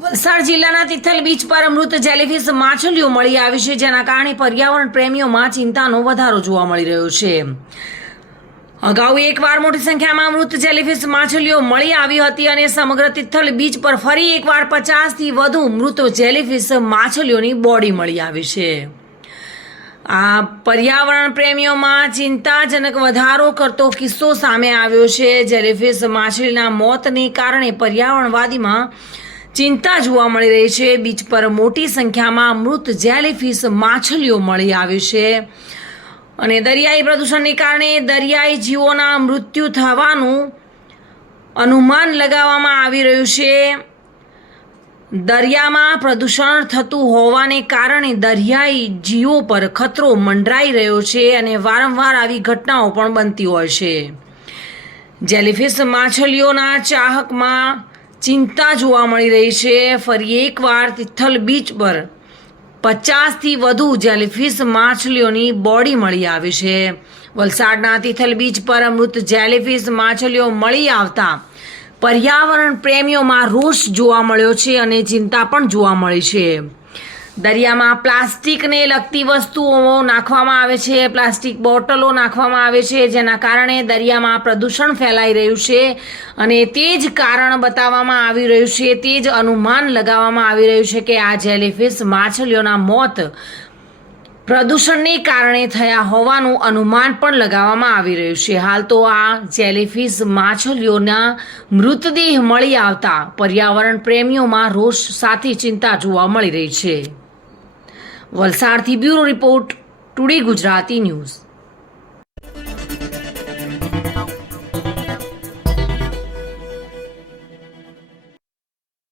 વલસાડ જિલ્લાના તિથલ બીચ પર મૃત જેલીફિશ માછલીઓ મળી આવી છે, જેના કારણે પર્યાવરણ પ્રેમીઓમાં ચિંતાનો વધારો જોવા મળી રહ્યો છે। અગાઉ એકવાર મોટી સંખ્યામાં મૃત જેલીફિશ માછલીઓ મળી આવી હતી અને સમગ્ર તિથલ બીચ પર ફરી એકવાર 50થી વધુ મૃત જેલીફિશ માછલીઓની બોડી મળી આવી છે। આ પર્યાવરણ પ્રેમીઓમાં ચિંતાજનક વધારો કરતો કિસ્સો સામે આવ્યો છે। જેલીફિશ માછલીના મોતને કારણે પર્યાવરણવાદીમાં ચિંતા જોવા મળી રહી છે। બીચ પર મોટી સંખ્યામાં મૃત જેલીફિશ માછલીઓ મળી આવી છે અને દરિયાઈ પ્રદૂષણને કારણે દરિયાઈ જીવોના મૃત્યુ થવાનું અનુમાન લગાવવામાં આવી રહ્યું છે। દરિયામાં પ્રદૂષણ થતું હોવાને કારણે દરિયાઈ જીવો પર ખતરો મંડરાઈ રહ્યો છે અને વારંવાર આવી ઘટનાઓ પણ બનતી હોય છે। જેલીફિશ માછલીઓના ચાહકમાં ચિંતા જોવા મળી રહી છે। ફરી એકવાર તિથલ બીચ પર 50થી વધુ જેલીફિશ માછલીઓની બોડી મળી આવી છે। વલસાડના તિથલ બીચ પર મૃત જેલીફિશ માછલીઓ મળી આવતા પર્યાવરણ પ્રેમીઓમાં રોષ જોવા મળ્યો છે અને ચિંતા પણ જોવા મળી છે। દરિયામાં પ્લાસ્ટિકને લગતી વસ્તુઓ નાખવામાં આવે છે, પ્લાસ્ટિક બોટલો નાખવામાં આવે છે, જેના કારણે દરિયામાં પ્રદૂષણ ફેલાઈ રહ્યું છે અને તે જ કારણ બતાવવામાં આવી રહ્યું છે, તે જ અનુમાન લગાવવામાં આવી રહ્યું છે કે આ જેલીફિશ માછલીઓના મોત પ્રદૂષણને કારણે થયા હોવાનું અનુમાન પણ લગાવવામાં આવી રહ્યું છે। હાલ તો આ જેલીફિશ માછલીઓના મૃતદેહ મળી આવતા પર્યાવરણ પ્રેમીઓમાં રોષ સાથે ચિંતા જોવા મળી રહી છે। વલસાડથી bureau report, today Gujarati news.